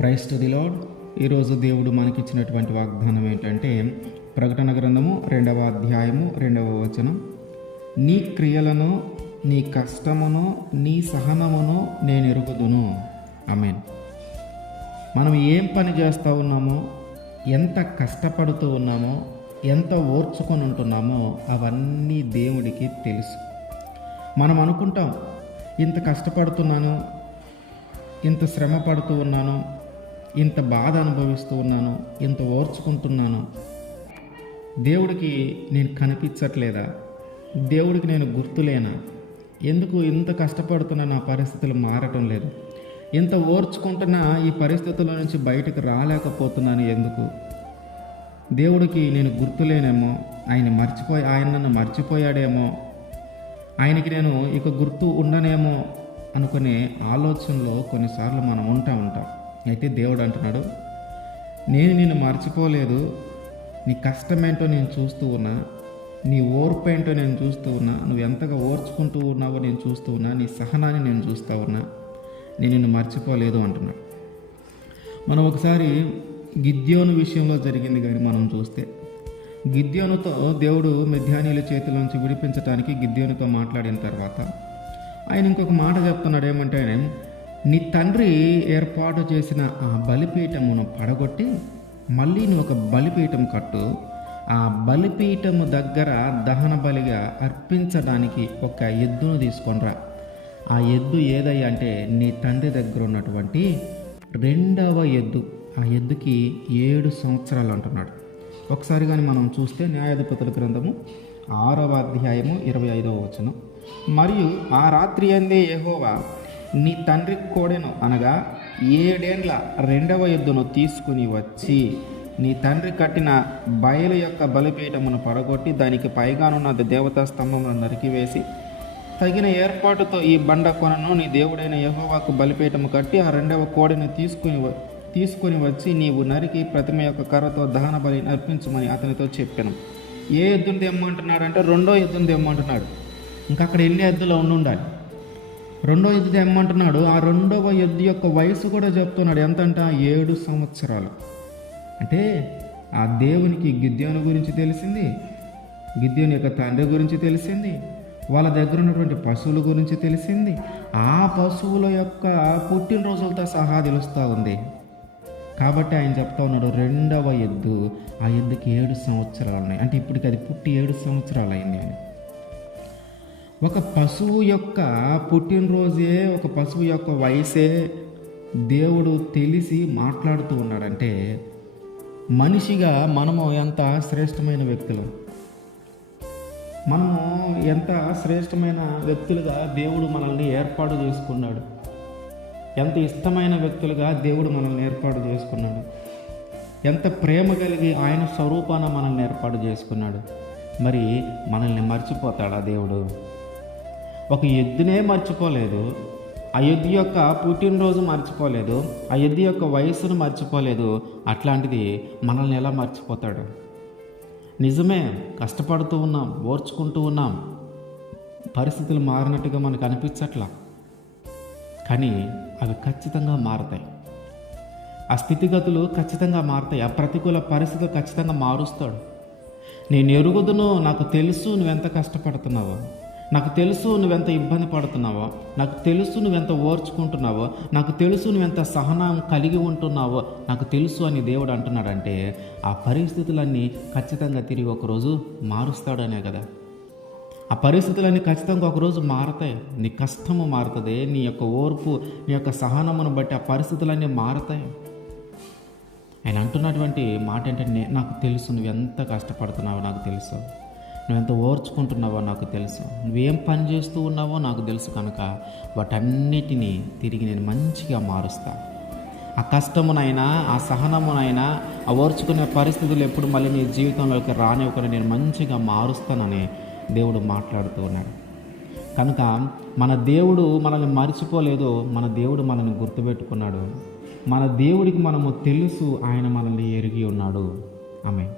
క్రైస్త the lord ఈరోజు దేవుడు మనకిచ్చినటువంటి వాగ్దానం ఏంటంటే ప్రకటన గ్రంథము రెండవ అధ్యాయము రెండవ వచనం. నీ క్రియలను నీ కష్టమును నీ సహనమును నేను ఎరుగుదును. ఆమెన్. మనం ఏం పని చేస్తూ ఉన్నామో ఎంత కష్టపడుతూ ఉన్నామో ఎంత ఓర్చుకొని ఉంటున్నామో అవన్నీ దేవుడికి తెలుసు. మనం అనుకుంటాం ఇంత కష్టపడుతున్నాను ఇంత శ్రమ పడుతూ ఉన్నాను ఇంత బాధ అనుభవిస్తూ ఉన్నాను ఇంత ఓర్చుకుంటున్నాను. దేవుడికి నేను కనిపించట్లేదా? దేవుడికి నేను గుర్తులేనా? ఎందుకు ఇంత కష్టపడుతున్నా నా పరిస్థితులు మారటం లేదు? ఇంత ఓర్చుకుంటున్నా ఈ పరిస్థితుల నుంచి బయటకు రాలేకపోతున్నాను ఎందుకు? దేవుడికి నేను గుర్తులేనేమో? ఆయన మర్చిపోయి ఆయన నన్ను మర్చిపోయాడేమో? ఆయనకి నేను ఇక గుర్తు ఉండనేమో? అనుకునే ఆలోచనలో కొన్నిసార్లు మనం ఉంటా ఉంటాం. అయితే దేవుడు అంటున్నాడు నేను నిన్ను మర్చిపోలేదు. నీ కష్టమేంటో నేను చూస్తూ ఉన్నా నీ ఓర్పు ఏంటో నేను చూస్తూ ఉన్నా నువ్వు ఎంతగా ఓర్చుకుంటూ ఉన్నావో నేను చూస్తూ ఉన్నా నీ సహనాన్ని నేను చూస్తూ ఉన్నా నేను నిన్ను మర్చిపోలేదు అంటున్నాడు. మనం ఒకసారి గిద్యోను విషయంలో జరిగింది కానీ మనం చూస్తే గిద్యోనుతో దేవుడు మిథ్యానీల చేతిలోంచి విడిపించడానికి గిద్యోనుతో మాట్లాడిన తర్వాత ఆయన ఇంకొక మాట చెప్తున్నాడు ఏమంటే నీ తండ్రి ఏర్పాటు చేసిన ఆ బలిపీఠమును పడగొట్టి మళ్ళీ నువ్వు ఒక బలిపీఠం కట్టు. ఆ బలిపీఠము దగ్గర దహన బలిగా అర్పించడానికి ఒక ఎద్దును తీసుకొనిరా. ఆ ఎద్దు ఏదయ్యా అంటే నీ తండ్రి దగ్గర ఉన్నటువంటి రెండవ ఎద్దు. ఆ ఎద్దుకి ఏడు సంవత్సరాలు అంటున్నాడు. ఒకసారి కానీ మనం చూస్తే న్యాయాధిపతుల గ్రంథము ఆరవ అధ్యాయము ఇరవై ఐదవ వచనం. మరియు ఆ రాత్రి అందే యెహోవా నీ తండ్రి కోడెను అనగా ఏడేండ్ల రెండవ ఎద్దును తీసుకుని వచ్చి నీ తండ్రి కట్టిన బయలు యొక్క బలిపీఠమును పడగొట్టి దానికి పైగానున్న దేవతా స్తంభమును నరికివేసి తగిన ఏర్పాటుతో ఈ బండ కొనను. నీ దేవుడైన యహోవాకు బలిపీఠము కట్టి ఆ రెండవ కోడిని తీసుకుని తీసుకుని వచ్చి నీవు నరికి ప్రతిమ యొక్క కర్రతో దహన బలి అర్పించమని అతనితో చెప్పాను. ఏ ఎద్దును తెమ్మంటున్నాడు అంటే రెండో ఎద్దును తెమ్మంటున్నాడు. ఇంకా అక్కడ ఎన్ని ఎద్దులో ఉండి ఉండాలి రెండో ఎద్దు తెమ్మంటున్నాడు ఆ రెండవ ఎద్దు యొక్క వయసు కూడా చెప్తున్నాడు. ఎంతంట? ఏడు సంవత్సరాలు. అంటే ఆ దేవునికి గిద్యోను గురించి తెలిసింది గిద్యోని యొక్క తండ్రి గురించి తెలిసింది వాళ్ళ దగ్గర ఉన్నటువంటి పశువుల గురించి తెలిసింది. ఆ పశువుల యొక్క పుట్టినరోజులతో సహా తెలుస్తూ ఉంది. కాబట్టి ఆయన చెప్తా ఉన్నాడు రెండవ ఎద్దు ఆ ఎద్దుకి ఏడు సంవత్సరాలు ఉన్నాయి. అంటే ఇప్పటికి అది పుట్టి ఏడు సంవత్సరాలు అయింది అని ఒక పశువు యొక్క పుట్టినరోజే ఒక పశువు యొక్క వయసే దేవుడు తెలిసి మాట్లాడుతూ ఉన్నాడంటే మనిషిగా మనము ఎంత శ్రేష్టమైన వ్యక్తులు? మనము ఎంత శ్రేష్టమైన వ్యక్తులుగా దేవుడు మనల్ని ఏర్పాటు చేసుకున్నాడు? ఎంత ఇష్టమైన వ్యక్తులుగా దేవుడు మనల్ని ఏర్పాటు చేసుకున్నాడు? ఎంత ప్రేమ కలిగి ఆయన స్వరూపాన మనల్ని ఏర్పాటు చేసుకున్నాడు? మరి మనల్ని మర్చిపోతాడా దేవుడు? ఒక ఎద్దునే మర్చిపోలేదు ఆ యొక్క పుట్టినరోజు మర్చిపోలేదు ఆ యొక్క వయస్సును మర్చిపోలేదు అట్లాంటిది మనల్ని ఎలా మర్చిపోతాడు? నిజమే కష్టపడుతూ ఉన్నాం ఓర్చుకుంటూ ఉన్నాం పరిస్థితులు మారినట్టుగా మనకు అనిపించట్లా. కానీ అవి ఖచ్చితంగా మారుతాయి. ఆ స్థితిగతులు ఖచ్చితంగా మారుతాయి ఆ ప్రతికూల పరిస్థితులు ఖచ్చితంగా మారుస్తాడు. నేను ఎరుగుదును నాకు తెలుసు నువ్వెంత కష్టపడుతున్నావో. నాకు తెలుసు నువ్వెంత ఇబ్బంది పడుతున్నావో నాకు తెలుసు నువ్వెంత ఓర్చుకుంటున్నావో నాకు తెలుసు నువ్వెంత సహనం కలిగి ఉంటున్నావో నాకు తెలుసు అని దేవుడు అంటున్నాడంటే ఆ పరిస్థితులన్నీ ఖచ్చితంగా తిరిగి ఒకరోజు మారుస్తాడనే కదా. ఆ పరిస్థితులన్నీ ఖచ్చితంగా ఒకరోజు మారతాయి. నీ కష్టము మారుతుంది నీ యొక్క ఓర్పు నీ యొక్క సహనమును బట్టి ఆ పరిస్థితులన్నీ మారతాయి. ఆయన అంటున్నటువంటి మాట ఏంటంటే నాకు తెలుసు నువ్వు ఎంత కష్టపడుతున్నావో నాకు తెలుసు. నువ్వెంత ఓర్చుకుంటున్నావో నాకు తెలుసు. నువ్వేం పని చేస్తూ ఉన్నావో నాకు తెలుసు కనుక వాటన్నిటినీ తిరిగి నేను మంచిగా మారుస్తా. ఆ కష్టమునైనా ఆ సహనమునైనా ఆ ఓర్చుకునే పరిస్థితులు ఎప్పుడు మళ్ళీ నీ జీవితంలోకి రానివ్వకుండా నేను మంచిగా మారుస్తానని దేవుడు మాట్లాడుతూ ఉన్నాడు. కనుక మన దేవుడు మనల్ని మర్చిపోలేదు మన దేవుడు మనల్ని గుర్తుపెట్టుకున్నాడు. మన దేవుడికి మనము తెలుసు ఆయన మనల్ని ఎరిగి ఉన్నాడు. ఆమె